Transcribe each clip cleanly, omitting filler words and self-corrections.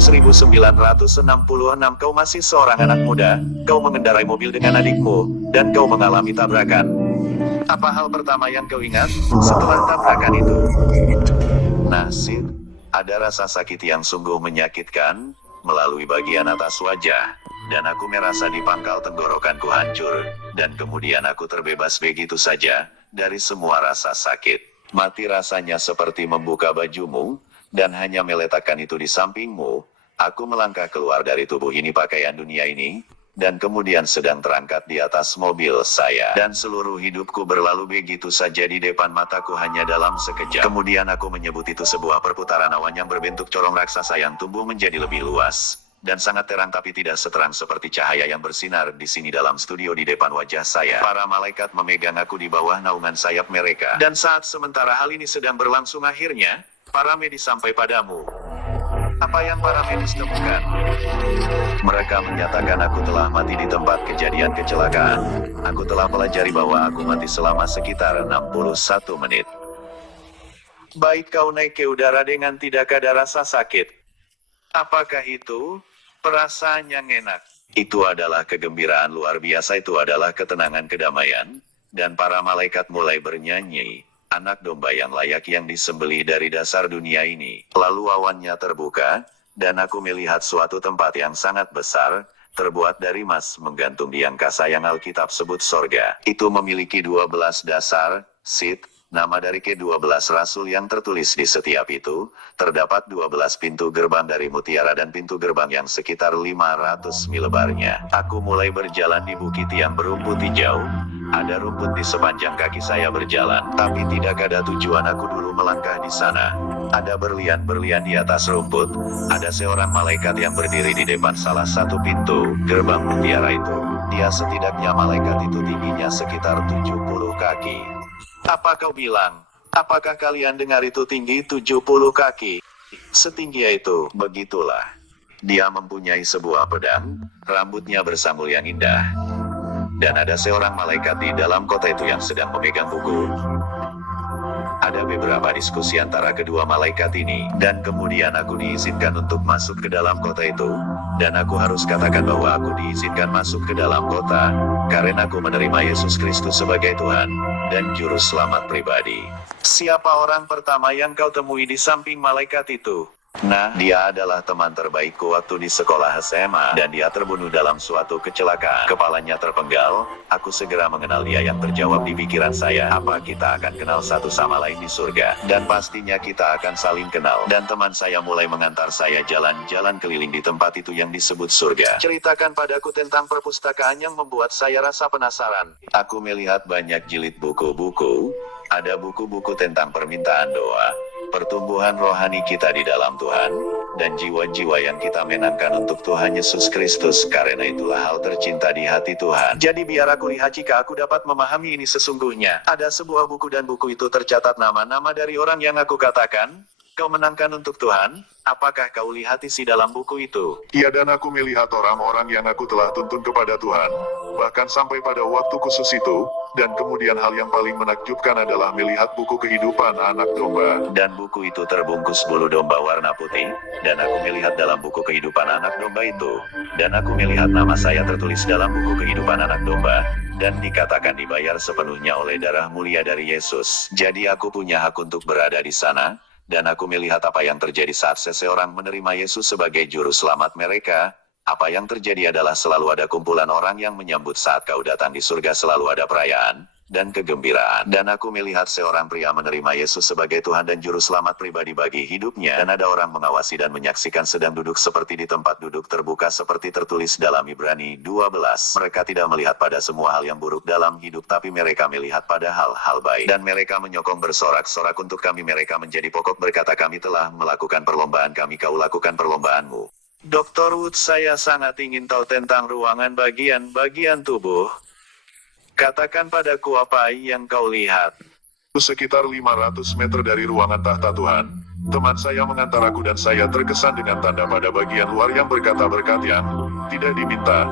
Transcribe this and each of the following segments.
Tahun 1966 kau masih seorang anak muda, kau mengendarai mobil dengan adikmu, dan kau mengalami tabrakan. Apa hal pertama yang kau ingat setelah tabrakan itu? Nah, Sid, ada rasa sakit yang sungguh menyakitkan, melalui bagian atas wajah, dan aku merasa di pangkal tenggorokanku hancur, dan kemudian aku terbebas begitu saja, dari semua rasa sakit. Mati rasanya seperti membuka bajumu, dan hanya meletakkan itu di sampingmu. Aku melangkah keluar dari tubuh ini pakaian dunia ini, dan kemudian sedang terangkat di atas mobil saya. Dan seluruh hidupku berlalu begitu saja di depan mataku hanya dalam sekejap. Kemudian aku menyebut itu sebuah perputaran awan yang berbentuk corong raksasa yang tumbuh menjadi lebih luas, dan sangat terang tapi tidak seterang seperti cahaya yang bersinar di sini dalam studio di depan wajah saya. Para malaikat memegang aku di bawah naungan sayap mereka. Dan saat sementara hal ini sedang berlangsung akhirnya, para medis sampai padamu. Apa yang para medis temukan? Mereka menyatakan aku telah mati di tempat kejadian kecelakaan. Aku telah pelajari bahwa aku mati selama sekitar 61 menit. Baik, kau naik ke udara dengan tidak ada rasa sakit. Apakah itu perasaan yang enak? Itu adalah kegembiraan luar biasa, itu adalah ketenangan, kedamaian. Dan para malaikat mulai bernyanyi. Anak domba yang layak yang disembelih dari dasar dunia ini. Lalu awannya terbuka, dan aku melihat suatu tempat yang sangat besar, terbuat dari emas menggantung di angkasa yang Alkitab sebut sorga. Itu memiliki 12 dasar, Sid, nama dari ke-12 rasul yang tertulis di setiap itu. Terdapat 12 pintu gerbang dari mutiara dan pintu gerbang yang sekitar 500 mil lebarnya. Aku mulai berjalan di bukit yang berumput hijau. Ada rumput di sepanjang kaki saya berjalan, tapi tidak ada tujuan aku dulu melangkah di sana. Ada berlian-berlian di atas rumput. Ada seorang malaikat yang berdiri di depan salah satu pintu gerbang mutiara itu. Dia setidaknya malaikat itu tingginya sekitar 70 kaki. Apa kau bilang? Apakah kalian dengar itu tinggi 70 kaki? Setinggi itu, begitulah. Dia mempunyai sebuah pedang, rambutnya bersambul yang indah. Dan ada seorang malaikat di dalam kota itu yang sedang memegang buku. Ada beberapa diskusi antara kedua malaikat ini, dan kemudian aku diizinkan untuk masuk ke dalam kota itu, dan aku harus katakan bahwa aku diizinkan masuk ke dalam kota, karena aku menerima Yesus Kristus sebagai Tuhan, dan Juru Selamat pribadi. Siapa orang pertama yang kau temui di samping malaikat itu? Nah, dia adalah teman terbaikku waktu di sekolah SMA, dan dia terbunuh dalam suatu kecelakaan. Kepalanya terpenggal. Aku segera mengenal dia. Yang terjawab di pikiran saya, apa kita akan kenal satu sama lain di surga? Dan pastinya kita akan saling kenal. Dan teman saya mulai mengantar saya jalan-jalan keliling di tempat itu yang disebut surga. Ceritakan padaku tentang perpustakaan yang membuat saya rasa penasaran. Aku melihat banyak jilid buku-buku. Ada buku-buku tentang permintaan doa, pertumbuhan rohani kita di dalam Tuhan, dan jiwa-jiwa yang kita menangkan untuk Tuhan Yesus Kristus. Karena itulah hal tercinta di hati Tuhan. Jadi biar aku lihat jika aku dapat memahami ini sesungguhnya. Ada sebuah buku dan buku itu tercatat nama-nama dari orang yang aku katakan, kau menangkan untuk Tuhan. Apakah kau lihat isi dalam buku itu? Iya, dan aku melihat orang-orang yang aku telah tuntun kepada Tuhan, bahkan sampai pada waktu khusus itu, dan kemudian hal yang paling menakjubkan adalah melihat buku kehidupan anak domba. Dan buku itu terbungkus bulu domba warna putih, dan aku melihat dalam buku kehidupan anak domba itu, dan aku melihat nama saya tertulis dalam buku kehidupan anak domba, dan dikatakan dibayar sepenuhnya oleh darah mulia dari Yesus. Jadi aku punya hak untuk berada di sana. Dan aku melihat apa yang terjadi saat seseorang menerima Yesus sebagai juru selamat mereka. Apa yang terjadi adalah selalu ada kumpulan orang yang menyambut saat kau datang di surga, selalu ada perayaan dan kegembiraan. Dan aku melihat seorang pria menerima Yesus sebagai Tuhan dan juru selamat pribadi bagi hidupnya. Dan ada orang mengawasi dan menyaksikan sedang duduk seperti di tempat duduk terbuka seperti tertulis dalam Ibrani 12. Mereka tidak melihat pada semua hal yang buruk dalam hidup, tapi mereka melihat pada hal-hal baik. Dan mereka menyokong bersorak-sorak untuk kami. Mereka menjadi pokok berkata, kami telah melakukan perlombaan kami, kau lakukan perlombaanmu. Dr. Wood, saya sangat ingin tahu tentang ruangan bagian-bagian tubuh. Katakan padaku apa yang kau lihat. Sekitar 500 meter dari ruangan tahta Tuhan, teman saya mengantar aku dan saya terkesan dengan tanda pada bagian luar yang berkata berkat yang tidak diminta.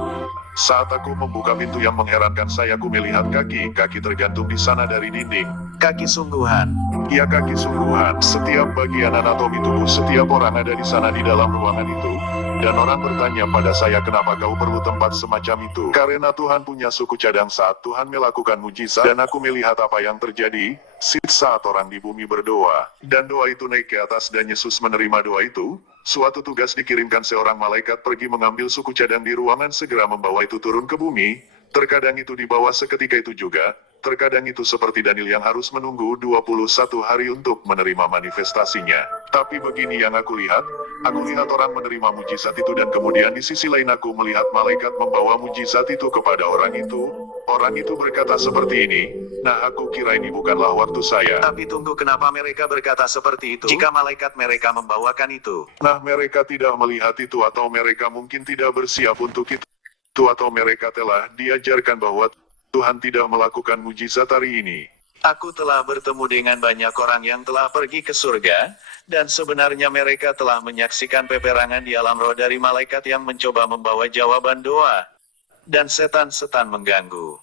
Saat aku membuka pintu yang mengherankan saya, aku melihat kaki-kaki tergantung di sana dari dinding. Kaki sungguhan. Ya, kaki sungguhan. Setiap bagian anatomi tubuh setiap orang ada di sana di dalam ruangan itu. Dan orang bertanya pada saya, kenapa kau perlu tempat semacam itu? Karena Tuhan punya suku cadang saat Tuhan melakukan mujizat. Dan aku melihat apa yang terjadi saat orang di bumi berdoa. Dan doa itu naik ke atas dan Yesus menerima doa itu. Suatu tugas dikirimkan seorang malaikat pergi mengambil suku cadang di ruangan, segera membawa itu turun ke bumi. Terkadang itu dibawa seketika itu juga. Terkadang itu seperti Daniel yang harus menunggu 21 hari untuk menerima manifestasinya. Tapi begini yang aku lihat orang menerima mujizat itu dan kemudian di sisi lain aku melihat malaikat membawa mujizat itu kepada orang itu. Orang itu berkata seperti ini, nah aku kira ini bukanlah waktu saya. Tapi tunggu, kenapa mereka berkata seperti itu? Jika malaikat mereka membawakan itu. Nah, mereka tidak melihat itu atau mereka mungkin tidak bersiap untuk itu. Atau mereka telah diajarkan bahwa Tuhan tidak melakukan mujizat hari ini. Aku telah bertemu dengan banyak orang yang telah pergi ke surga, dan sebenarnya mereka telah menyaksikan peperangan di alam roh dari malaikat yang mencoba membawa jawaban doa. Dan setan-setan mengganggu.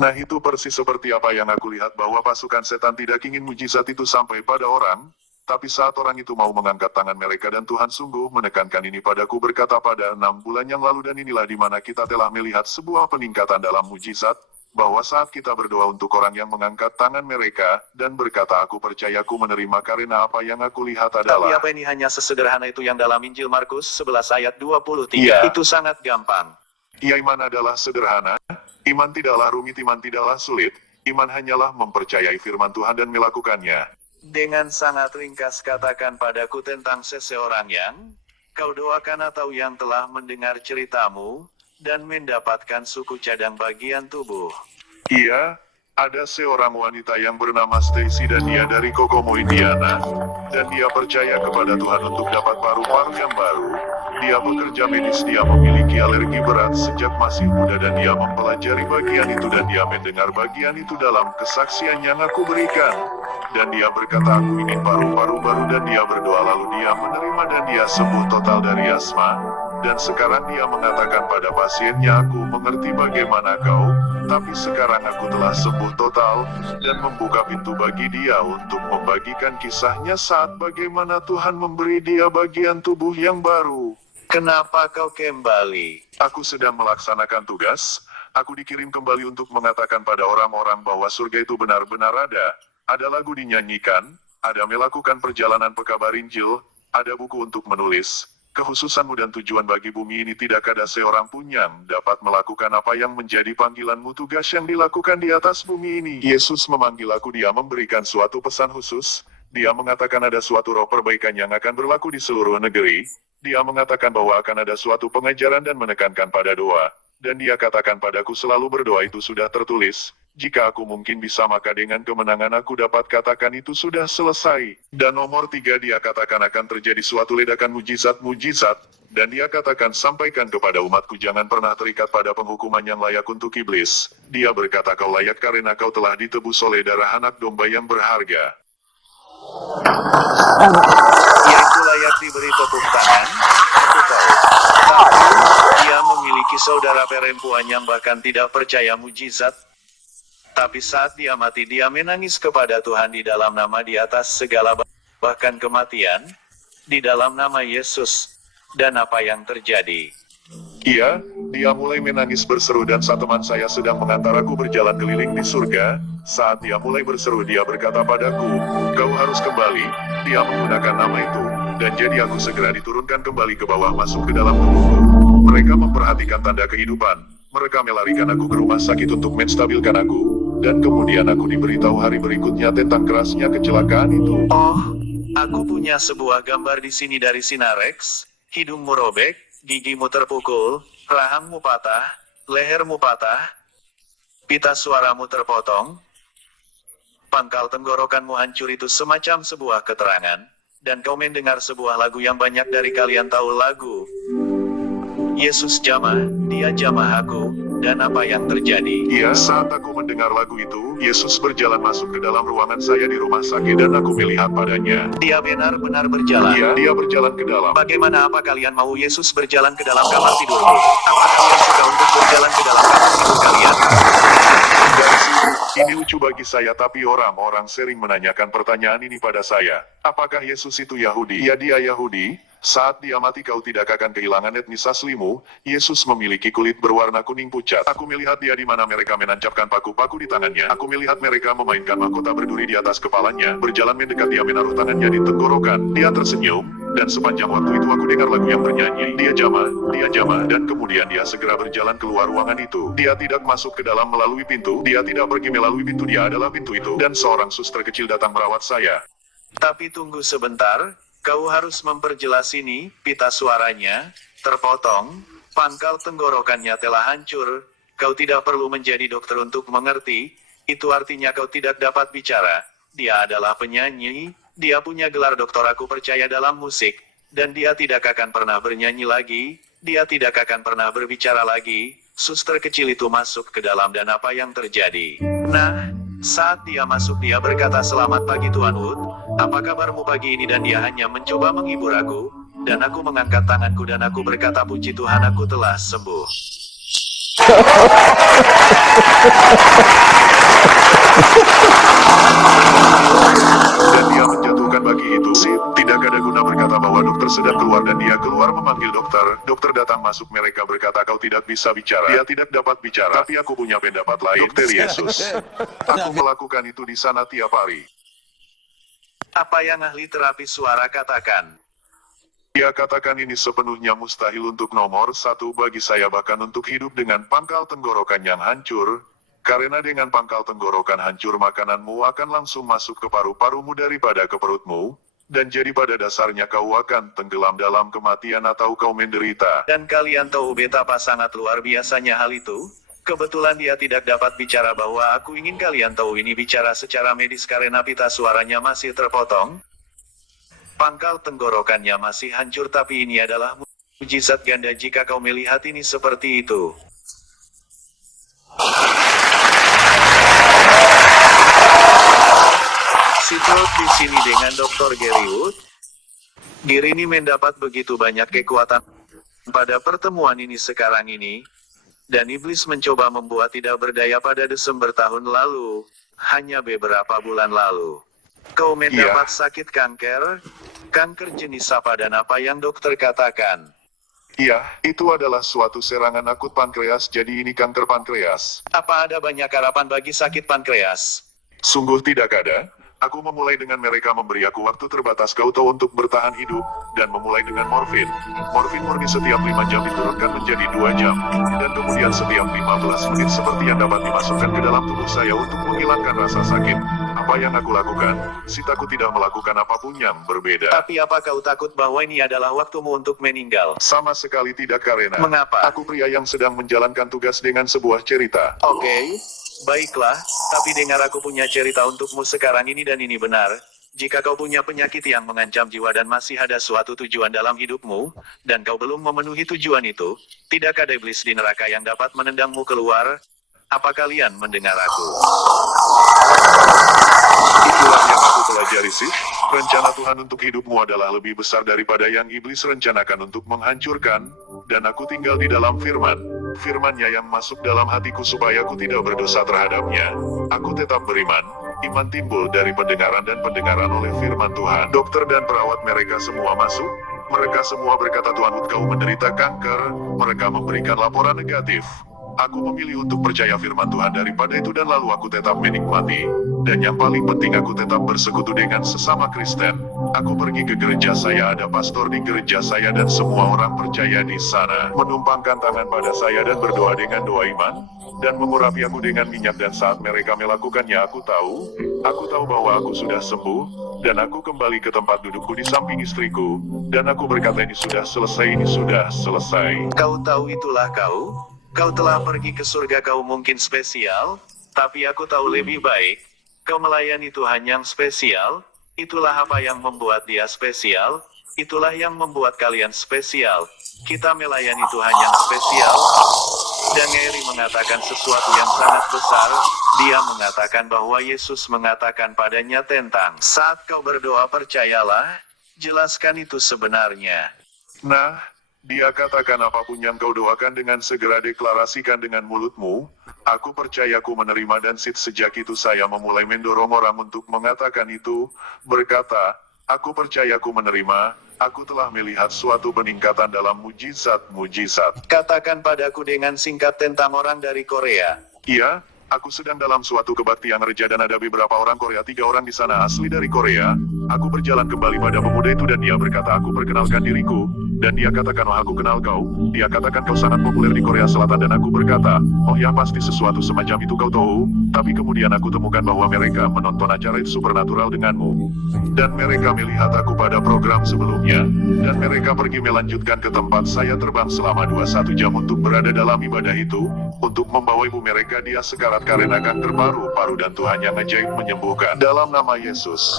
Nah, itu persis seperti apa yang aku lihat, bahwa pasukan setan tidak ingin mujizat itu sampai pada orang. Tapi saat orang itu mau mengangkat tangan mereka dan Tuhan sungguh menekankan ini padaku, berkata pada 6 bulan yang lalu, dan inilah di mana kita telah melihat sebuah peningkatan dalam mujizat, bahwa saat kita berdoa untuk orang yang mengangkat tangan mereka, dan berkata aku percaya aku menerima karena apa yang aku lihat adalah. Tapi apa ini hanya sesederhana itu yang dalam Injil Markus 11 ayat 23? Iya. Itu sangat gampang. Ya, iman adalah sederhana, iman tidaklah rumit, iman tidaklah sulit, iman hanyalah mempercayai firman Tuhan dan melakukannya. Dengan sangat ringkas katakan padaku tentang seseorang yang kau doakan atau yang telah mendengar ceritamu, dan mendapatkan suku cadang bagian tubuh. Iya, ada seorang wanita yang bernama Stacy dan dia dari Kokomo, Indiana. Dan dia percaya kepada Tuhan untuk dapat paru-paru yang baru. Dia bekerja medis, dia memiliki alergi berat sejak masih muda dan dia mempelajari bagian itu dan dia mendengar bagian itu dalam kesaksian yang aku berikan. Dan dia berkata aku ingin paru-paru baru dan dia berdoa lalu dia menerima dan dia sembuh total dari asma. Dan sekarang dia mengatakan pada pasiennya, aku mengerti bagaimana kau, tapi sekarang aku telah sembuh total, dan membuka pintu bagi dia untuk membagikan kisahnya saat bagaimana Tuhan memberi dia bagian tubuh yang baru. Kenapa kau kembali? Aku sedang melaksanakan tugas, aku dikirim kembali untuk mengatakan pada orang-orang bahwa surga itu benar-benar ada. Ada lagu dinyanyikan, ada melakukan perjalanan pekabar Injil, ada buku untuk menulis. Kekhususanmu dan tujuan bagi bumi ini tidak ada seorang pun yang dapat melakukan apa yang menjadi panggilanmu, tugas yang dilakukan di atas bumi ini. Yesus memanggil aku, dia memberikan suatu pesan khusus, dia mengatakan ada suatu roh perbaikan yang akan berlaku di seluruh negeri, dia mengatakan bahwa akan ada suatu pengajaran dan menekankan pada doa, dan dia katakan padaku selalu berdoa, itu sudah tertulis. Jika aku mungkin bisa maka dengan kemenangan aku dapat katakan itu sudah selesai. Dan nomor 3 dia katakan akan terjadi suatu ledakan mujizat-mujizat. Dan dia katakan sampaikan kepada umatku jangan pernah terikat pada penghukuman yang layak untuk iblis. Dia berkata kau layak karena kau telah ditebus oleh darah anak domba yang berharga. Yaitu layak diberi tepuk tangan, aku tahu. Tapi, dia memiliki saudara perempuan yang bahkan tidak percaya mujizat. Tapi saat dia mati dia menangis kepada Tuhan di dalam nama di atas segala bahkan kematian, di dalam nama Yesus. Dan apa yang terjadi? Iya, dia mulai menangis berseru dan saat teman saya sedang mengantar aku berjalan keliling di surga, saat dia mulai berseru dia berkata padaku, kau harus kembali, dia menggunakan nama itu, dan jadi aku segera diturunkan kembali ke bawah masuk ke dalam tubuhku. Mereka memperhatikan tanda kehidupan, mereka melarikan aku ke rumah sakit untuk menstabilkan aku. Dan kemudian aku diberitahu hari berikutnya tentang kerasnya kecelakaan itu. Oh, aku punya sebuah gambar di sini dari Sinarex. Hidungmu robek, gigimu terpukul, rahangmu patah, lehermu patah, pita suaramu terpotong, pangkal tenggorokanmu hancur. Itu semacam sebuah keterangan. Dan kau mendengar sebuah lagu yang banyak dari kalian tahu lagu Yesus jamah, dia jamah aku, dan apa yang terjadi? Iya, saat aku mendengar lagu itu, Yesus berjalan masuk ke dalam ruangan saya di rumah sakit dan aku melihat padanya. Dia benar-benar berjalan. Iya, dia berjalan ke dalam. Bagaimana apa kalian mau Yesus berjalan ke dalam kamar tidurmu? Apa kalian suka untuk berjalan ke dalam kamar tidur kalian? Dan Ini lucu bagi saya tapi orang-orang sering menanyakan pertanyaan ini pada saya. Apakah Yesus itu Yahudi? Ya, dia Yahudi. Saat dia mati kau tidak akan kehilangan etnis aslimu. Yesus memiliki kulit berwarna kuning pucat. Aku melihat dia di mana mereka menancapkan paku-paku di tangannya. Aku melihat mereka memainkan mahkota berduri di atas kepalanya. Berjalan mendekat dia menaruh tangannya di tenggorokan. Dia tersenyum. Dan sepanjang waktu itu aku dengar lagu yang bernyanyi. Dia jama, dan kemudian dia segera berjalan keluar ruangan itu. Dia tidak masuk ke dalam melalui pintu. Dia tidak pergi melalui pintu. Dia adalah pintu itu. Dan seorang suster kecil datang merawat saya. Tapi tunggu sebentar, kau harus memperjelas ini. Pita suaranya terpotong, pangkal tenggorokannya telah hancur. Kau tidak perlu menjadi dokter untuk mengerti. Itu artinya kau tidak dapat bicara. Dia adalah penyanyi. Dia punya gelar doktor, aku percaya, dalam musik. Dan dia tidak akan pernah bernyanyi lagi. Dia tidak akan pernah berbicara lagi. Suster kecil itu masuk ke dalam dan apa yang terjadi? Nah, saat dia masuk dia berkata, "Selamat pagi Tuan Wood. Apa kabarmu pagi ini?" Dan dia hanya mencoba menghibur aku. Dan aku mengangkat tanganku dan aku berkata, "Puji Tuhan, aku telah sembuh." Dan dia menjatuhkan bagi itu. Tidak ada guna berkata bahwa dokter sedang keluar dan dia keluar memanggil dokter. Dokter datang masuk, mereka berkata, "Kau tidak bisa bicara." Dia tidak dapat bicara. Tapi aku punya pendapat lain. Dokter Yesus. Aku melakukan itu di sana tiap hari. Apa yang ahli terapi suara katakan? Dia katakan ini sepenuhnya mustahil untuk nomor satu bagi saya, bahkan untuk hidup dengan pangkal tenggorokan yang hancur. Karena dengan pangkal tenggorokan hancur makananmu akan langsung masuk ke paru-parumu daripada ke perutmu. Dan jadi pada dasarnya kau akan tenggelam dalam kematian atau kau menderita. Dan kalian tahu betapa sangat luar biasanya hal itu? Kebetulan dia tidak dapat bicara bahwa aku ingin kalian tahu ini bicara secara medis karena pita suaranya masih terpotong. Pangkal tenggorokannya masih hancur, tapi ini adalah mujizat ganda jika kau melihat ini seperti itu. Sitrot di sini dengan Dr. Gary Wood. Girini mendapat begitu banyak kekuatan pada pertemuan ini sekarang ini. Dan iblis mencoba membuat tidak berdaya pada Desember tahun lalu. Hanya beberapa bulan lalu. Kau mendapat sakit kanker? Kanker jenis apa dan apa yang dokter katakan? Iya, itu adalah suatu serangan akut pankreas, jadi ini kanker pankreas. Apa ada banyak harapan bagi sakit pankreas? Sungguh tidak ada. Aku memulai dengan mereka memberi aku waktu terbatas kau tahu untuk bertahan hidup, dan memulai dengan morfin. Morfin murni setiap 5 jam diturunkan menjadi 2 jam, dan kemudian setiap 15 menit seperti yang dapat dimasukkan ke dalam tubuh saya untuk menghilangkan rasa sakit. Apa yang aku lakukan? Sitaku tidak melakukan apapun yang berbeda. Tapi apa kau takut bahwa ini adalah waktumu untuk meninggal? Sama sekali tidak, karena Mengapa? aku pria yang sedang menjalankan tugas dengan sebuah cerita. Oke, baiklah, tapi dengar, aku punya cerita untukmu sekarang ini dan ini benar. Jika kau punya penyakit yang mengancam jiwa dan masih ada suatu tujuan dalam hidupmu, dan kau belum memenuhi tujuan itu, tidak ada iblis di neraka yang dapat menendangmu keluar. Apa kalian mendengar aku? Itulah yang aku pelajari sih. Rencana Tuhan untuk hidupmu adalah lebih besar daripada yang iblis rencanakan untuk menghancurkan. Dan aku tinggal di dalam firman. Firman-Nya yang masuk dalam hatiku supaya aku tidak berdosa terhadapnya. Aku tetap beriman. Iman timbul dari pendengaran dan pendengaran oleh firman Tuhan. Dokter dan perawat mereka semua masuk. Mereka semua berkata, "Tuan Wood, kau menderita kanker." Mereka memberikan laporan negatif. Aku memilih untuk percaya firman Tuhan daripada itu, dan lalu aku tetap menikmati. Dan yang paling penting, aku tetap bersekutu dengan sesama Kristen. Aku pergi ke gereja saya, ada pastor di gereja saya dan semua orang percaya di sana. Menumpangkan tangan pada saya dan berdoa dengan doa iman. Dan mengurapi aku dengan minyak, dan saat mereka melakukannya aku tahu bahwa aku sudah sembuh. Dan aku kembali ke tempat dudukku di samping istriku. Dan aku berkata, ini sudah selesai. Kau tahu itulah kau? Kau telah pergi ke surga, kau mungkin spesial, tapi aku tahu lebih baik. Kau melayani Tuhan yang spesial, itulah apa yang membuat dia spesial, itulah yang membuat kalian spesial. Kita melayani Tuhan yang spesial. Dan Gary mengatakan sesuatu yang sangat besar. Dia mengatakan bahwa Yesus mengatakan padanya tentang, saat kau berdoa percayalah, jelaskan itu sebenarnya. Nah, Dia katakan apapun yang kau doakan dengan segera deklarasikan dengan mulutmu. Aku percaya ku menerima dan sejak itu saya memulai mendorong orang untuk mengatakan itu, berkata, aku percaya ku menerima, aku telah melihat suatu peningkatan dalam mujizat-mujizat. Katakan padaku dengan singkat tentang orang dari Korea. Iya, aku sedang dalam suatu kebaktian gereja dan ada beberapa orang Korea, 3 orang di sana asli dari Korea. Aku berjalan kembali pada pemuda itu dan dia berkata aku perkenalkan diriku. Dan dia katakan oh aku kenal kau. Dia katakan kau sangat populer di Korea Selatan dan aku berkata, oh ya pasti sesuatu semacam itu kau tahu. Tapi kemudian aku temukan bahwa mereka menonton acara itu supernatural denganmu. Dan mereka melihat aku pada program sebelumnya. Dan mereka pergi melanjutkan ke tempat saya terbang selama 21 jam untuk berada dalam ibadah itu. Untuk membawa ibu mereka dia sekarat karena kanker paru-paru dan Tuhan yang ajaib menyembuhkan. Dalam nama Yesus.